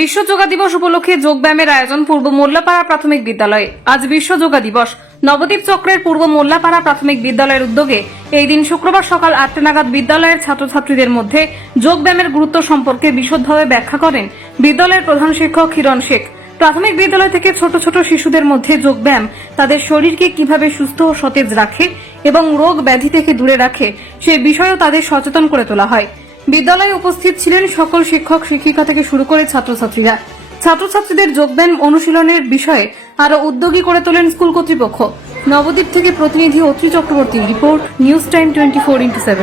বিশ্ব যোগা দিবস উপলক্ষে যোগব্যায়ামের আয়োজন পূর্ব মোল্লাপাড়া প্রাথমিক বিদ্যালয়ে। আজ বিশ্ব যোগা দিবস। নবদ্বীপ চক্রের পূর্ব মোল্লাপাড়া প্রাথমিক বিদ্যালয়ের উদ্যোগে এই দিন শুক্রবার সকাল 8টা নাগাদ বিদ্যালয়ের ছাত্রছাত্রীদের মধ্যে যোগব্যায়ামের গুরুত্ব সম্পর্কে বিশদভাবে ব্যাখ্যা করেন বিদ্যালয়ের প্রধান শিক্ষক হিরণ শেখ। প্রাথমিক বিদ্যালয় থেকে ছোট ছোট শিশুদের মধ্যে যোগব্যায়াম তাদের শরীরকে কিভাবে সুস্থ ও সতেজ রাখে এবং রোগ ব্যাধি থেকে দূরে রাখে সে বিষয়েও তাদের সচেতন করে তোলা হয়। বিদ্যালয়ে উপস্থিত ছিলেন সকল শিক্ষক শিক্ষিকা থেকে শুরু করে ছাত্রছাত্রীরা। ছাত্রছাত্রীদের যোগব্যায়াম অনুশীলনের বিষয়ে আরো উদ্যোগী করে তোলেন স্কুল কর্তৃপক্ষ। নবদ্বীপ থেকে প্রতিনিধি অত্রি চক্রবর্তীর রিপোর্ট, নিউজ টাইম 24x7।